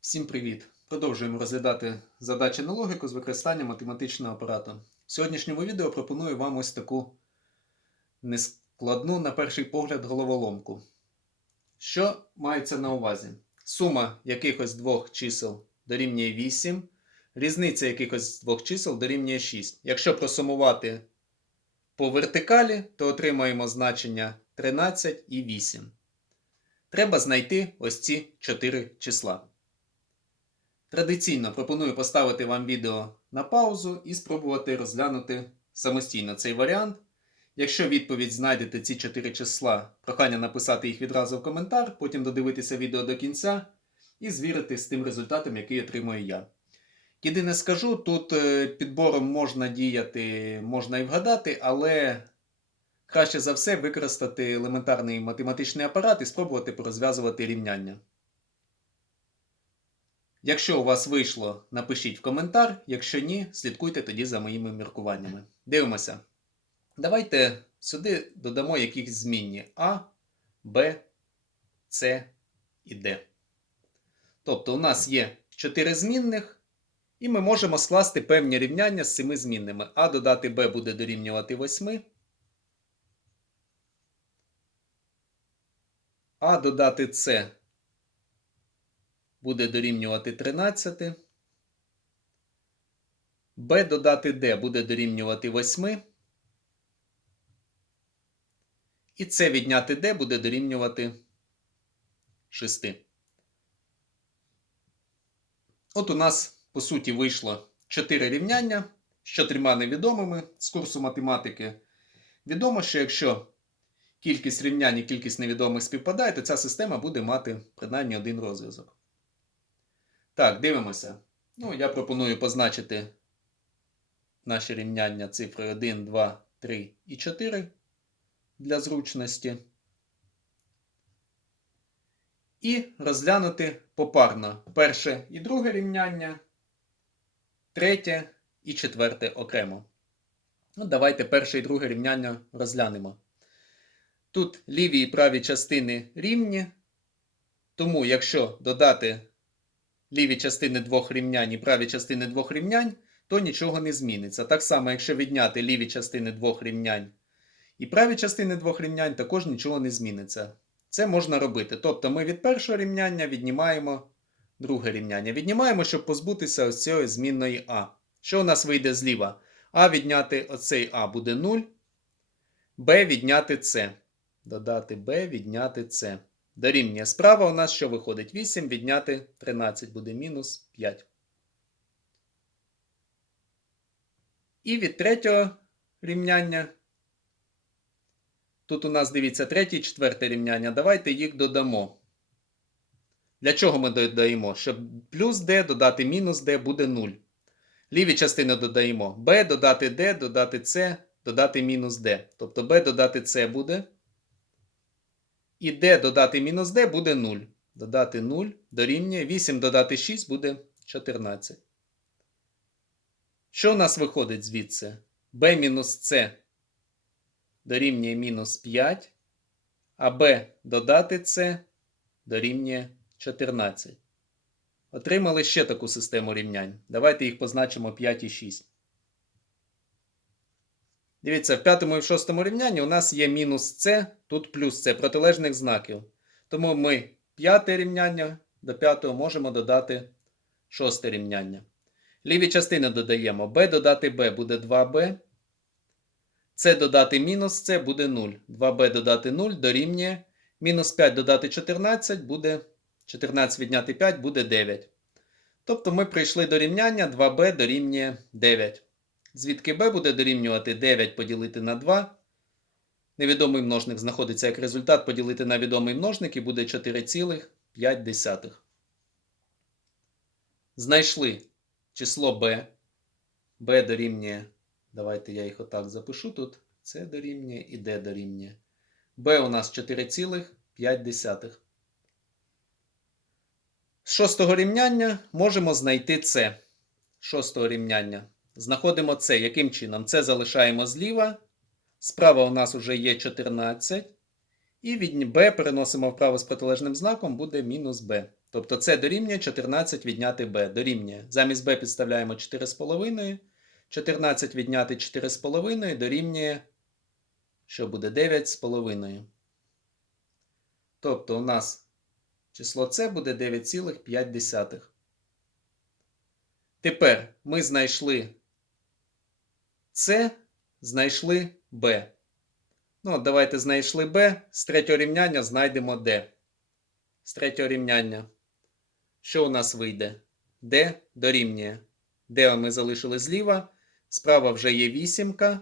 Всім привіт! Продовжуємо розглядати задачі на логіку з використанням математичного апарату. В сьогоднішньому відео пропоную вам ось таку нескладну, на перший погляд, головоломку. Що мається на увазі? Сума якихось двох чисел дорівнює 8, різниця якихось двох чисел дорівнює 6. Якщо просумувати по вертикалі, то отримаємо значення 13 і 8. Треба знайти ось ці 4 числа. Традиційно пропоную поставити вам відео на паузу і спробувати розглянути самостійно цей варіант. Якщо відповідь знайдете ці 4 числа, прохання написати їх відразу в коментар, потім додивитися відео до кінця і звірити з тим результатом, який отримую я. Єдине скажу, тут е, підбором можна діяти, можна і вгадати, але краще за все використати елементарний математичний апарат і спробувати порозв'язувати рівняння. Якщо у вас вийшло, напишіть в коментар. Якщо ні, слідкуйте тоді за моїми міркуваннями. Дивимося. Давайте сюди додамо якісь змінні А, Б, С і Д. Тобто у нас є 4 змінних, і ми можемо скласти певні рівняння з цими змінними. А додати Б буде дорівнювати 8. А додати С буде дорівнювати 13. Б додати Д буде дорівнювати 8. І С відняти Д буде дорівнювати 6. От у нас, по суті, вийшло 4 рівняння з чотирма невідомими з курсу математики. Відомо, що якщо кількість рівнянь і кількість невідомих співпадає, то ця система буде мати принаймні один розв'язок. Так, дивимося. Ну, я пропоную позначити наші рівняння цифри 1, 2, 3 і 4 для зручності. І розглянути попарно перше і друге рівняння, третє і четверте окремо. Ну, Давайте перше і друге рівняння розглянемо. Тут ліві і праві частини рівні, тому якщо додати ліві частини двох рівнянь і праві частини двох рівнянь, то нічого не зміниться. Так само, якщо відняти ліві частини двох рівнянь і праві частини двох рівнянь, також нічого не зміниться. Це можна робити. Тобто ми від першого рівняння віднімаємо друге рівняння. Віднімаємо, щоб позбутися ось цієї змінної А. Що у нас вийде зліва? А відняти оцей А буде 0. Б відняти С. Додати Б відняти С. Дорівнює справа у нас що виходить? 8 відняти 13 буде мінус 5. І від третього рівняння. Тут у нас дивіться третє і четверте рівняння. Давайте їх додамо. Для чого ми додаємо? Щоб плюс d додати мінус d буде 0. Ліві частини додаємо b додати d, додати c, додати мінус d. Тобто b додати c буде. І d додати мінус d буде 0. Додати 0 дорівнює 8 додати 6 буде 14. Що у нас виходить звідси? b мінус c дорівнює мінус 5, а b додати c дорівнює 14. Отримали ще таку систему рівнянь. Давайте їх позначимо 5 і 6. Дивіться, в п'ятому і в шостому рівнянні у нас є мінус С, тут плюс С протилежних знаків. Тому ми п'яте рівняння до п'ятого можемо додати шосте рівняння. Ліві частини додаємо b додати b буде 2b. С додати мінус С буде 0. 2b додати 0 дорівнює. Мінус 5 додати 14 буде 14 відняти 5 буде 9. Тобто ми прийшли до рівняння 2b дорівнює 9. Звідки b буде дорівнювати 9 поділити на 2. Невідомий множник знаходиться як результат поділити на відомий множник і буде 4,5. Знайшли число b. b дорівнює. Давайте я їх отак запишу тут. Це дорівнює і d дорівнює. b у нас 4,5. З шостого рівняння можемо знайти С. Шостого рівняння. Знаходимо С. Яким чином? С залишаємо зліва. Справа у нас вже є 14. І від b переносимо вправо з протилежним знаком, буде мінус b. Тобто це дорівнює 14 відняти b. Дорівнює. Замість b підставляємо 4,5. 14 відняти 4,5 дорівнює, що буде 9,5. Тобто у нас число С буде 9,5. Тепер ми знайшли С, знайшли Б. Ну, от давайте знайшли Б. З третього рівняння знайдемо Д. З третього рівняння. Що у нас вийде? Д дорівнює. Д ми залишили зліва. Справа вже є вісімка.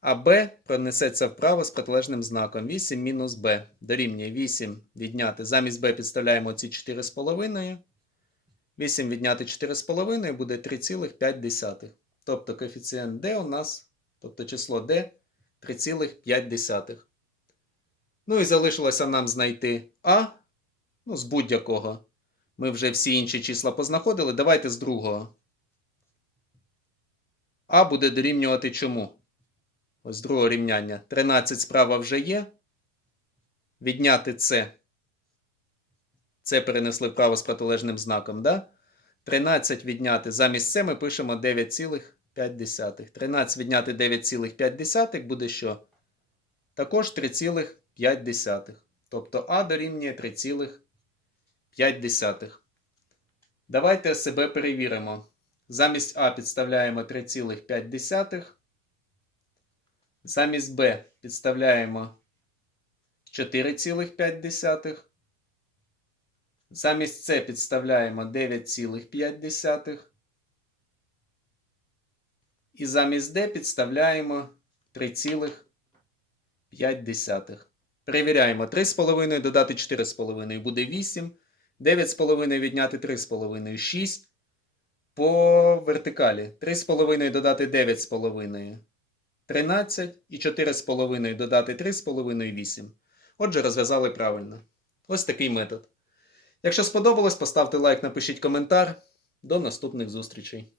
А b пронесеться вправо з протилежним знаком. 8 мінус b дорівнює 8 відняти. Замість b підставляємо ці 4,5. 8 відняти 4,5 буде 3,5. Тобто коефіцієнт d у нас, тобто число d 3,5. Ну і залишилося нам знайти а. Ну, з будь-якого. Ми вже всі інші числа познаходили. Давайте з другого. А буде дорівнювати чому? Ось другого рівняння. 13 справа вже є. Відняти це. Це перенесли вправо з протилежним знаком, да? 13 відняти. Замість це ми пишемо 9,5. 13 відняти 9,5 буде що? Також 3,5. Тобто А дорівнює 3,5. Давайте себе перевіримо. Замість А підставляємо 3,5. Замість b підставляємо 4,5. Замість С підставляємо 9,5. І замість D підставляємо 3,5. Перевіряємо 3,5 додати 4,5 буде 8. 9,5 відняти 3,5 6. По вертикалі 3,5 додати 9,5. 13 і 4,5 додати 3,5 8. Отже, розв'язали правильно. Ось такий метод. Якщо сподобалось, поставте лайк, напишіть коментар. До наступних зустрічей.